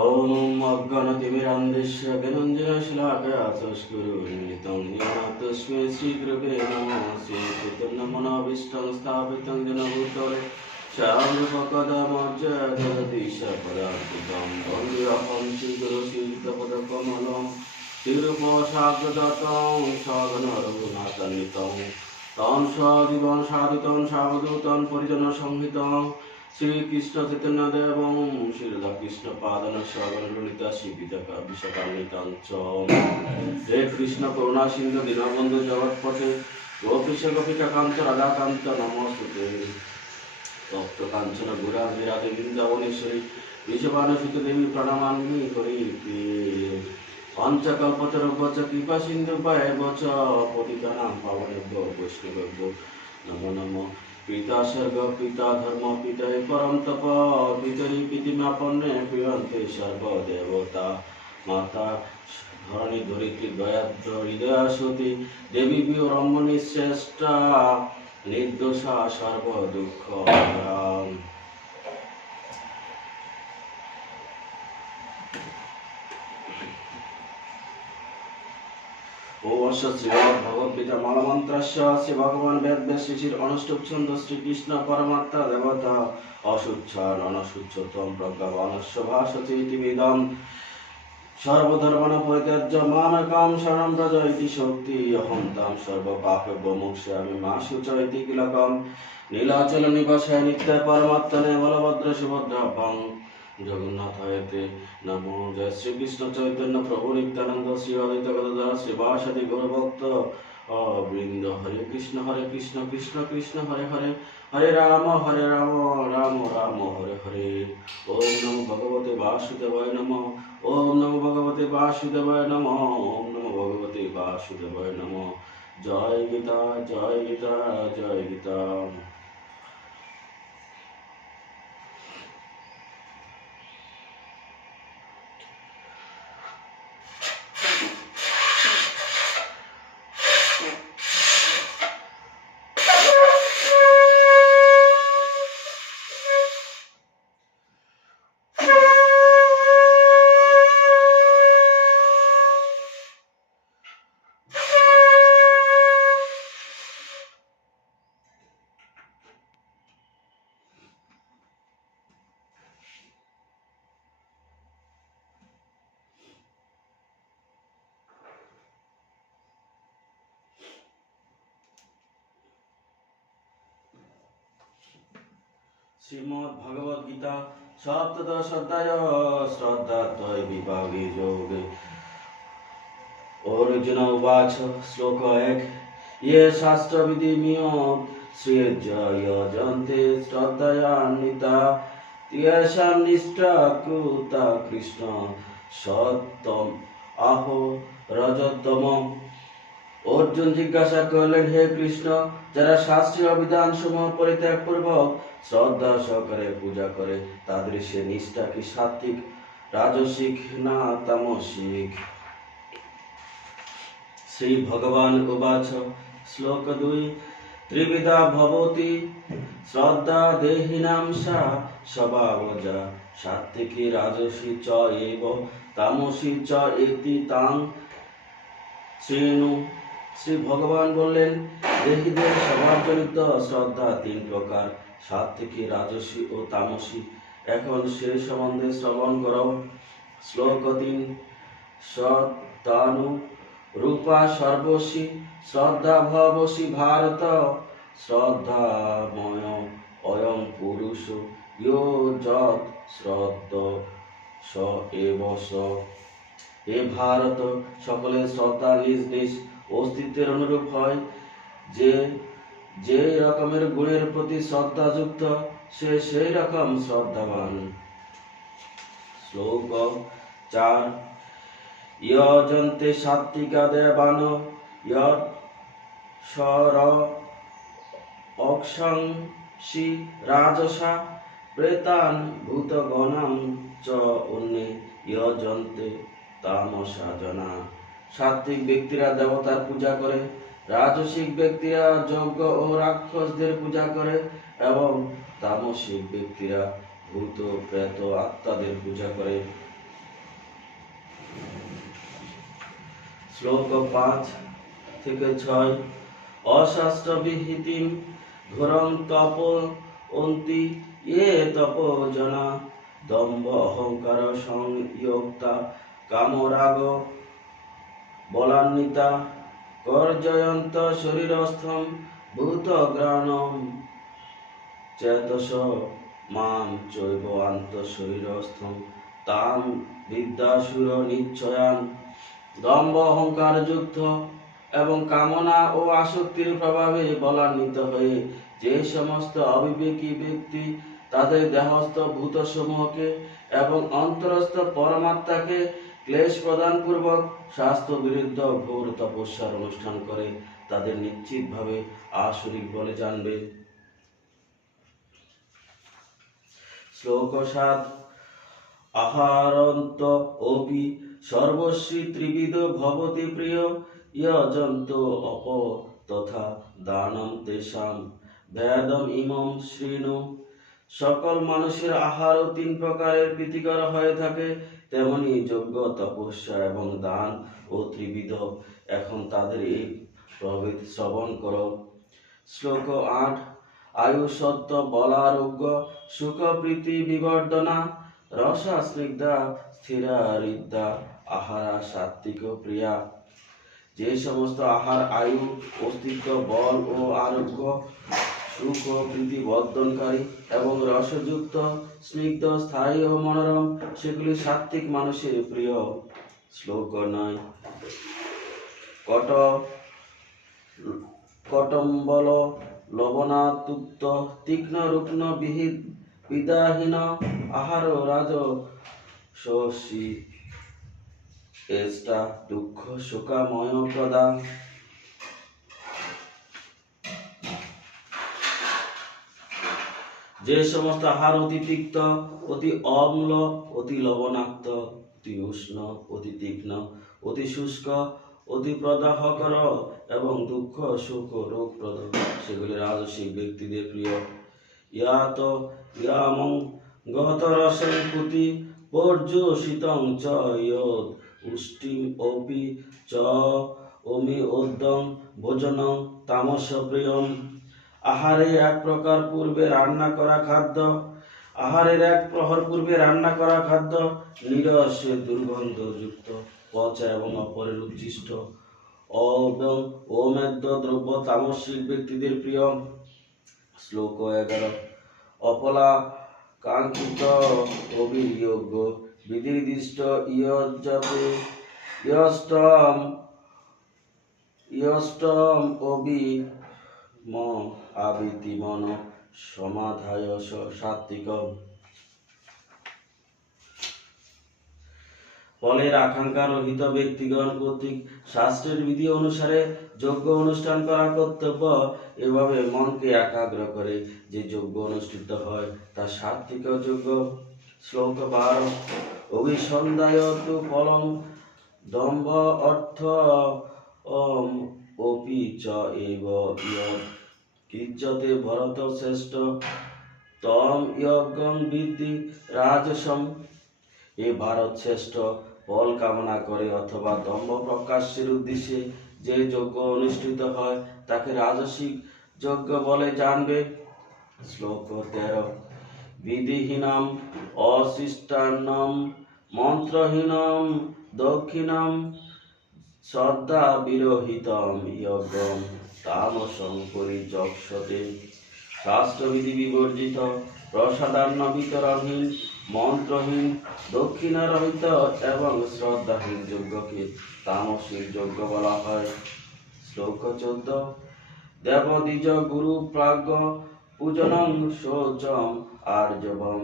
ॐ अज्ञानतिमिरान्धिस्य ज्ञानञ्जनशलाकया तस्कुरुन्मिलितं येन तस्मै श्रीगुरवे नमः श्रीचैतन्यमनोभीष्टं स्थापितं जनभूतले चारुपकदमर्जगदीशपदार्पितं वन्द्यहं श्रीगुरुशीलपदकमलं श्रीरूपसाग्रदत्तं सागनरघुनाथनितं तं सजीवं साधितं सावधूतं परिजनसंहितं শ্রীকৃষ্ণ চৈতন্য দেবং শ্রী রাধাকৃষ্ণ পাদন সগণ ললিতা শ্রী বিজকা বিশাখান্বিতাঞ্চ হে কৃষ্ণ করুণা সিন্ধু দীনবন্ধু জগৎপথে গোপীশ গোপিকা কান্ত রাধাকান্ত নমস্তুতে। তপ্ত কাঞ্চন গুরা বিরাধে বৃন্দাবনেশ্বরী বিশ্ববান সুত দেবী প্রণমামি করি পঞ্চকল্পতরুভ্য কৃপা সিন্ধু পায় বচ পতিতানাং পাবনেভ্য বৈষ্ণবেভ্য। নমো নমো। পিতা সর্গ পিতা ধর্ম পিতয়ে পরম তপ, পিতরি পিতিমাপন্নে সর্ব দেবতা মাতা, ধরণী ধরিত্রী, দয়াদ্র হৃদয়া সতী দেবী বিয় রমণী শ্রেষ্ঠা, নির্দোষা সর্ব দুঃখ মানকাম শক্তি অহম তাম মুক্ষ্যামি মা শুচ কিলকম নীলাচল নিবাসায় নিত্য পরমাত্মনে বলভদ্র সুভদ্রাভং জগন্নাথায়তে নমো। জয় শ্রীকৃষ্ণ চৈতন্য প্রভু নিত্যানন্দ শ্রী অদ্বৈত গদাধর শ্রীবাসাদি গৌরভক্ত। বৃন্দ হরে কৃষ্ণ হরে কৃষ্ণ কৃষ্ণ কৃষ্ণ, হরে হরে। হরে রাম হরে রাম রাম রাম, হরে হরে। ওম নমো ভগবতে বাসুদেবায় নম। ওম নমো ভগবতে বাসুদেবায় নম। ওম নমো ভগবতে বাসুদেবায় নম। জয় গীতা জয় গীতা জয় গীতা। শ্রীমদ গীতা বিভাগে যোগে। অর্জুন উবাচ, শ্লোক এক ইয়ে শ্রদ্ধয়ান্বিতা নিষ্ঠা কৃষ্ণ আহো রজতম অর্জুন জিজ্ঞাসা করলেন, হে কৃষ্ণ, যারা শাস্ত্রীয় বিধান সমূহ পরিত্যাগ পূর্বক শ্রদ্ধা সহকারে পূজা করে, তাদের সে নিষ্ঠা কি সাত্বিক? রাজসিক না তামসিক? শ্রী ভগবান উবাচ শ্লোক দুই, ত্রিবিধা ভবতি, শ্রদ্ধা দেহিনাম সা, স্বভাবজা। সাত্বিকী রাজসী চ এব, তামসী চ এতি তাং। শ্রেণু শ্রী ভগবান বললেন, দেহীদের স্বভাবজনিত শ্রদ্ধা তিন প্রকার। সাত্বিকী রাজসী ও তামসী। এখন সে সম্বন্ধে শ্রবণ করো। শ্লোক তিন সত্তানু রূপা সর্বসী শ্রদ্ধা ভবসী ভারত, শ্রদ্ধাময় অয়ং পুরুষ, ইয়ো যৎ শ্রদ্ধ স এব স। হে ভারত সকলের শ্রদ্ধা নিজ নিজ অস্তিত্বের অনুরূপ হয়। যে যে রকমের গুণের প্রতি শ্রদ্ধাযুক্ত, সে সেই রকম শ্রদ্ধাবান। শ্লোক চার ইয়জন্তে সাত্বিকা দেবান সর অক্ষংসি রাজসা প্রেতান ভূতগণাম চ অন্যে ইয়জন্তে তামসা জনা। সাত্বিক ব্যক্তিরা দেবতার পূজা করে রাজসিক ব্যক্তিরা যজ্ঞ ও রাক্ষসদের পূজা করে এবং তামসিক ব্যক্তিরা ভূত, প্রেত আত্মাদের পূজা করে। শ্লোক পাঁচ থেকে ছয়, অশাস্ত্রবিহিতিম ঘোরং তপ অন্তি এ তপ জনা দম্ব অহংকার সংযোগতা কামরাগ বলান্বিতা করজয়ন্ত শরীরস্থম ভূতগ্রাণম। চেতস মাম চৈব আন্ত শরীরস্থম। তাম বিদ্যাসুর নিশ্চয়ান দম্ভ অহংকার যুক্ত এবং কামনা ও আসক্তির প্রভাবে বলান্বিত হয়ে যে সমস্ত অবিবেকী ব্যক্তি তাদের দেহস্থ ভূতসমূহকে এবং অন্তরস্থ পরমাত্মাকে ক্লেশ প্রদান পূর্বক স্বাস্থ্য বিরুদ্ধ ঘোর তপস্যার অনুষ্ঠান করে তাদের নিশ্চিতভাবে আসরিক বলে জানবে। শ্লোক সাত আহারন্ত অপি সর্বশ্রী ত্রিবিধ ভবতি প্রিয়, ইয়জন্ত অপ তথা দানম তেষাম। ভেদম ইমম শৃণু সকল মানুষের আহারও তিন প্রকারের প্রীতিকর হয়ে থাকে। তেমনি যজ্ঞ, তপস্যা এবং দান ও ত্রিবিধ এখন তাদের এই প্রভেদ শ্রবণ করো। শ্লোক আট, আয়ু সত্য বলারোগ্য সুখ প্রীতি বিবর্ধনা, রসা স্নিগ্ধা, স্থিরা হৃদা আহারা সাত্বিক প্রিয়া যে সমস্ত আহার, আয়ু, অস্তিত্ব, বল ও আরোগ্য সুখ ও প্রীতি বর্ধনকারী এবং রসযুক্ত, স্নিগ্ধ, স্থায়ী ও মনোরম সেগুলি সাত্বিক মানুষের প্রিয়। শ্লোক নয়। কট, কটম্বল, লবণাতুক্ত, তীক্ষ্ণ, রুগ্ন, বিহিত, বিদাহীন, আহার, রাজ শশী এষ্টা দুঃখ, শোকাময় প্রদান যে সমস্ত আহার অতি তিক্ত, অতি অম্ল, অতি লবণাক্ত, অতি উষ্ণ, অতি তীক্ষ্ণ, অতি শুষ্ক, অতি প্রদাহকর এবং দুঃখ, সুখ রোগপ্রদ সেগুলি রাজসিক ব্যক্তিদের প্রিয়। ইয়াত ইয়ামং গহত রসং পুতি পর্যুষিতং চ ইয়দ উষ্টিম অপি চ অমি ওদ্যং ভোজনং তামস প্রিয়ম। আহারে এক প্রকার পূর্বে রান্না করা খাদ্য, আহারের এক প্রহর পূর্বে রান্না করা খাদ্য, নিরসে দুর্গন্ধযুক্ত, পচা এবং অপরের এবং অমেদ্য দ্রব্য তামসিক ব্যক্তিদের প্রিয়। শ্লোক এগারো। অপলা কাঙ্ক্ষিত অভিযোগ্য বিধির্দিষ্ট ইয়জপে ইয়ষ্টম ইয়ষ্টম অবি ম আবৃতি মন সমাধায় সাত্বিকম ফলের আকাঙ্ক্ষা রহিত ব্যক্তিগণ কর্তৃক শাস্ত্রের বিধি অনুসারে যজ্ঞ অনুষ্ঠান করা কর্তব্য। এভাবে মনকে একাগ্র করে যে যজ্ঞ অনুষ্ঠিত হয়, তা সাত্বিক যোগ্য শ্লোক বারো, অভিসন্ধায় তু ফলম দম্ভ অর্থ অপি চ এব ইয়ৎ ভরত শ্রেষ্ঠ। তম যজ্ঞং বিদ্ধি রাজসম। এ ভারত শ্রেষ্ঠ ফল কামনা করে অথবা দম্ভ প্রকাশের উদ্দেশ্যে যে যজ্ঞ অনুষ্ঠিত হয়, তাকে রাজসিক যজ্ঞ বলে জানবে। শ্লোক তেরো। বিধিহীনম অশিষ্টান্নম মন্ত্রহীনম দক্ষিণম শ্রদ্ধা বিরহিতম যজ্ঞম তামসং পরিচক্ষতে শাস্ত্রবিধি বিবর্জিত, প্রসাদান্ন বিতরণহীন, মন্ত্রহীন, দক্ষিণারহিত এবং শ্রদ্ধাহীন যজ্ঞকে তামসিক যজ্ঞ বলা হয়। শ্লোক চোদ্দ, দেবদ্বিজ গুরু প্রাজ্ঞ, পূজনং শৌচম আর্যবম,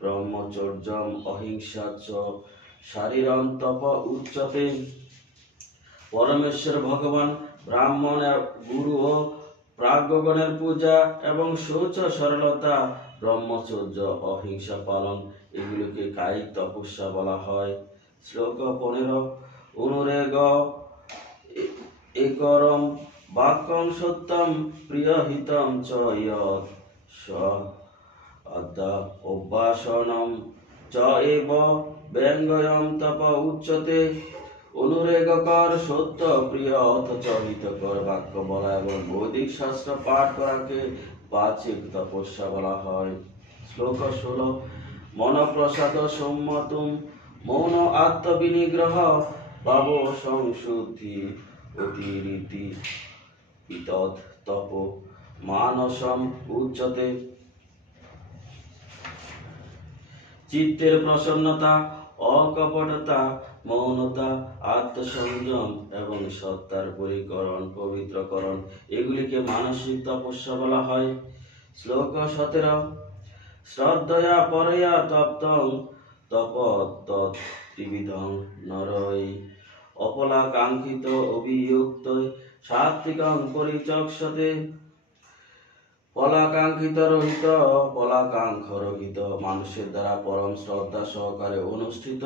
ব্রহ্মচর্যম অহিংসা চ শারীরম তপ উচ্চতে। পরমেশ্বর ভগবান ব্রাহ্মণ গুরু ও প্রাজ্ঞগণের পূজা এবং শৌচ সরলতা, ব্রহ্মচর্য অহিংসা পালন, এগুলোকে কায়িক তপস্যা বলা হয়। শ্লোক পনেরো অনুরেগ একরম বাক্যং সত্যম প্রিয়হিতম চ ইয়ৎ স অদ্যা অভ্যাসনম চ এব ব্যঙ্গয়ম তপ অনুরেগকর, সত্য, প্রিয়, অথচ হিতকর বাক্য বলা এবং বৈদিক শাস্ত্র পাঠ করাকে বাচিক তপস্যা বলা হয়। শ্লোক ষোলো, মনপ্রসাদ সম্মতুম, মৌন আত্মবিনিগ্রহ, পাব সংশুদ্ধি অতিরীতি ইতৎ তপ মানসম উচ্চতে। চিত্তের প্রসন্নতা অকপটতা, মৌনতা, আত্মসংযম এবং সত্তার পরিকরণ, পবিত্রকরণ, এগুলিকে মানসিক তপস্যা বলা হয়। শ্লোক সতেরো, শ্রদ্ধয়া পরয়া তপ্তং তপ ত্রিবিধং নরই অপলাকাঙ্ক্ষিত অভিযুক্ত সাত্বিকং পরিচক্ষতে পলাকাঙ্ক্ষিত রহিত পলাকাঙ্ক্ষ রহিত মানুষের দ্বারা পরম শ্রদ্ধা সহকারে অনুষ্ঠিত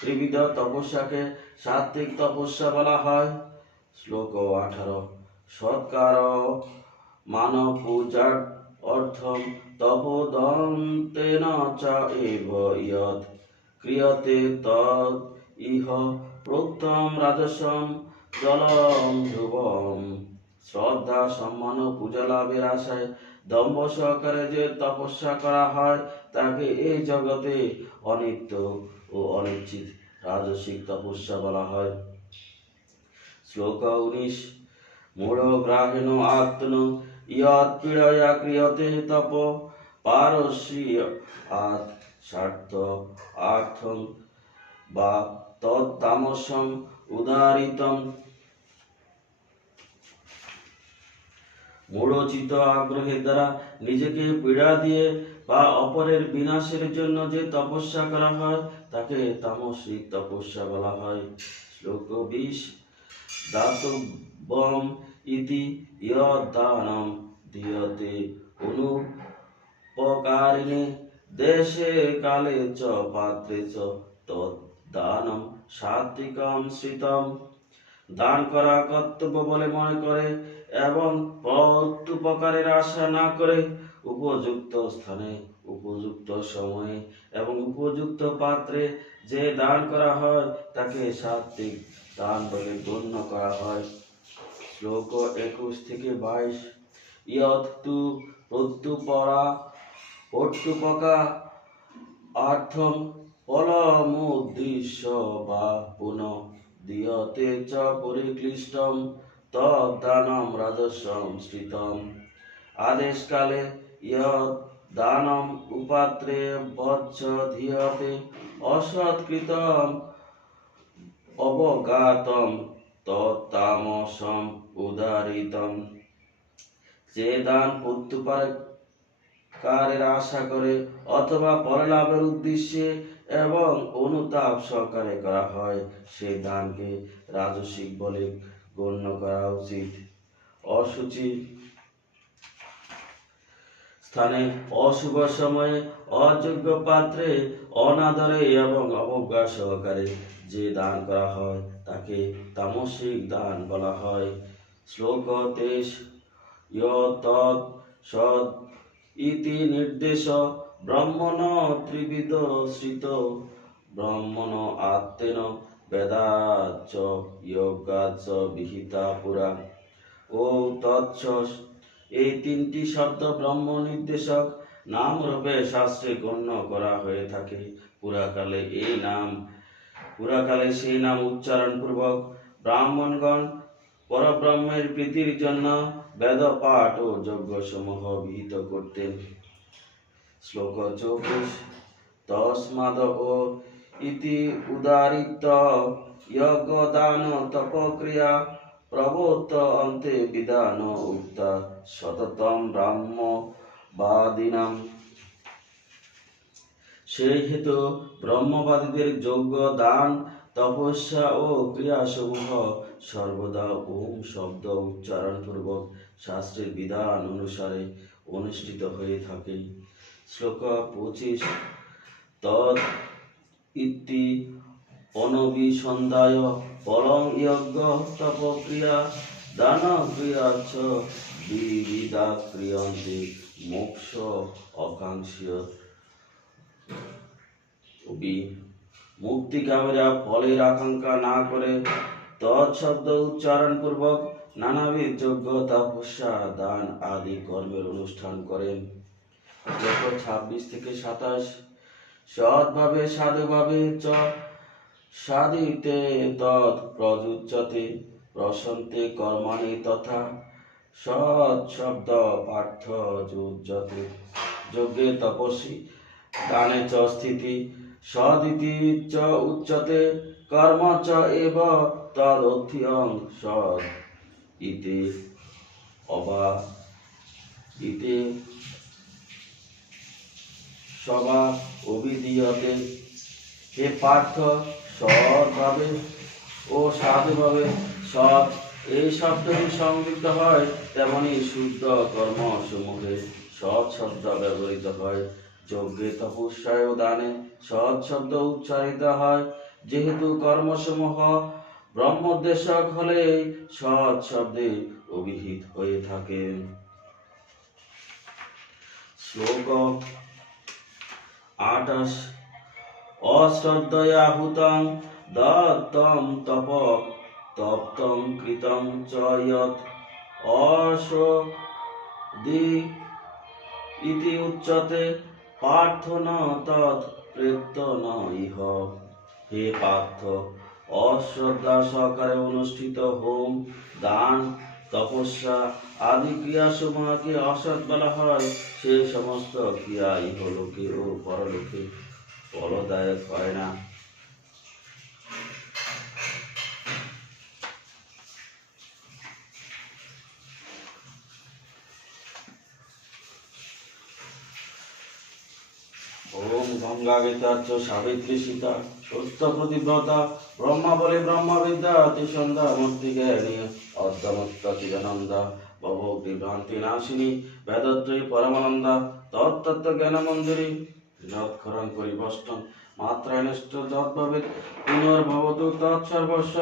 ত্রিবিধ তপস্যাকে সাত্বিক তপস্যা বলা হয়। শ্লোক আঠারো, সৎকার মানব পূজার অর্থম তপোদন্তেন ইয়ৎ। ক্রিয়তে তৎ ইহ প্রোক্তম রাজসম জলম ধ্রুবম। শ্রদ্ধা, সম্মান ও পূজা লাভের আশায় দম্ভ সহকারে যে তপস্যা করা হয়, তাকে এই জগতে অনিত্য ও অনিশ্চিত রাজসিক তপস্যা বলা হয়। শ্লোক উনিশ, মূঢ় গ্রাহেণ আত্মন, ইয়ৎ পীড়য়া ক্রিয়তে তপ পারস্যি আত স্বার্থ আর্থং বা তত্তামসম উদারিতম। মূঢ়চিত আগ্রহের দ্বারা নিজেকে পীড়া দিয়ে বা অপরের বিনাশের জন্য যে তপস্যা করা হয়, তাকে তামসিক তপস্যা বলা হয়। শ্লোক বিশ, দাতব্যম ইতি ইয়দানম দিয়তে অনুপকারিণে দেশে কালে চ, পাত্রে চ তদানম সাত্বিকম শ্রিতম দান করা কর্তব্য বলে মনে করে এবং প্রত্যুপকারের আশা না করে উপযুক্ত স্থানে, উপযুক্ত সময়ে এবং উপযুক্ত পাত্রে যে দান করা হয়, তাকে সাত্বিক দান বলে গণ্য করা হয়। শ্লোক একুশ থেকে বাইশ। ইয়ৎ তু প্রত্যুপরা প্রত্যুপকা অর্থম ফলমুদ্দিশ্য বা পুনঃ দিয়তে চ পরিক্লিষ্টম তদানম রাজস্বম স্থিতম আদেশকালে দানম উপাত্রে অসৎকৃতম অবগাতম উদারিতম। যে দান প্রত্যুপকারের আশা করে অথবা পরলাভের উদ্দেশ্যে এবং অনুতাপ সহকারে করা হয়, সেই দানকে রাজসিক বলে গণ্য করা উচিত। অসুচি স্থানে অশুভ সময়ে অযোগ্য পাত্রে অনাদরে এবং অবজ্ঞা সহকারে যে দান করা হয়, তাকে তামসিক দান বলা হয়। শ্লোক ইয়ত সদ ইতি নির্দেশ, ব্রাহ্মণ ত্রিবিদ শ্রিত ব্রাহ্মণ আত্মেন বেদাচ যোগাচ বিহিতা পুরা ও তৎস এই তিনটি শব্দ ব্রহ্ম নির্দেশক নাম রূপে শাস্ত্রে গণ্য করা হয়ে থাকে। পুরাকালে এই নাম, পুরাকালে সেই নাম উচ্চারণ পূর্বক ব্রাহ্মণগণ পরব্রহ্মের প্রীতির জন্য বেদ পাঠ ও যজ্ঞ সমূহ বিহিত করতেন। শ্লোক চৌবিশ তস্মাদ ও ইতি উদারিত যজ্ঞ দান তপক্রিয়া প্রবর্ত অন্তে বিধান উক্তা সততম ব্রাহ্ম বাদিনাম সেই হেতু ব্রহ্মবাদীদের যোগ্য দান তপস্যা ও ক্রিয়াসমূহ সর্বদা ওম শব্দ উচ্চারণ পূর্বক শাস্ত্রের বিধান অনুসারে অনুষ্ঠিত হয়ে থাকে শ্লোক পঁচিশ তৎ ইতি অনবিসন্ধায় যজ্ঞ তপক্রিয়া দান ফলের আকাঙ্ক্ষা না করে তৎশব্দ উচ্চারণ পূর্বক নানাবিধ যোগ্য তপস্যা, দান আদি কর্মের অনুষ্ঠান করেন। ছাব্বিশ থেকে সাতাশ সৎভাবে, সাধুভাবে চ। সাধিতে তৎ প্রযুজ্যতে প্রশন্তে কর্মাণি তথা সৎ শব্দ পার্থ যুজ্যতে যজ্ঞে তপস্বী, দানে চ স্থিতি, সদিতি চ উচ্যতে কর্ম চ এব তদর্থিয়ং সৎ। ইতি, অবা, ইতি সবা অভিধীয়তে হে পার্থ, সৎভাবে ও সাধুভাবে সৎ এই শব্দটি সংযুক্ত হয় তেমনি শুদ্ধ কর্ম সমূহে সৎ শব্দ ব্যবহৃত হয়, যজ্ঞে তপস্যায় ও দানে। সৎ শব্দ উচ্চারিত হয়, যেহেতু কর্মসমূহ ব্রহ্মোদ্দেশক হলে সৎ শব্দে অভিহিত হয়ে থাকে। শ্লোক আটাশ। অশ্রদ্ধয়াহুতং দত্তম তপ তপ্তং কৃতং চ যৎ অশ্রদ্ধি ইতি উচ্যতে পার্থ ন তৎ প্রেত্য ন ইহ। হে পার্থ অশ্রদ্ধা সহকারে অনুষ্ঠিত হোম দান তপস্যা আদি ক্রিয়া ক্রিয়াসমূহকে অসৎ বলা হয় সে সমস্ত ক্রিয়া ইহলোকে ও পরলোকে ফলদায়ক হয় না। গঙ্গা গীতার্চ সাবিত্রী সীতা সত্য প্রতিব্রতা ব্রহ্মা বলে ব্রহ্মবিদ্যা, অতি সন্ধ্যা মূর্তি জ্ঞানী অর্ধমত্ত চিদানন্দা ভব বিভ্রান্তি নাশিনী বেদত্রয়ী জ্ঞান তত্তত্ত্ব জ্ঞান করি যৎক্ষরং পরিবষ্টন মাত্রানিষ্ঠ যদ্ভবেৎ পুনর্ভবতু তৎসর্বস্ব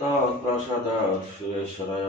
তৎপ্রসাদ সুরেশ্বরায়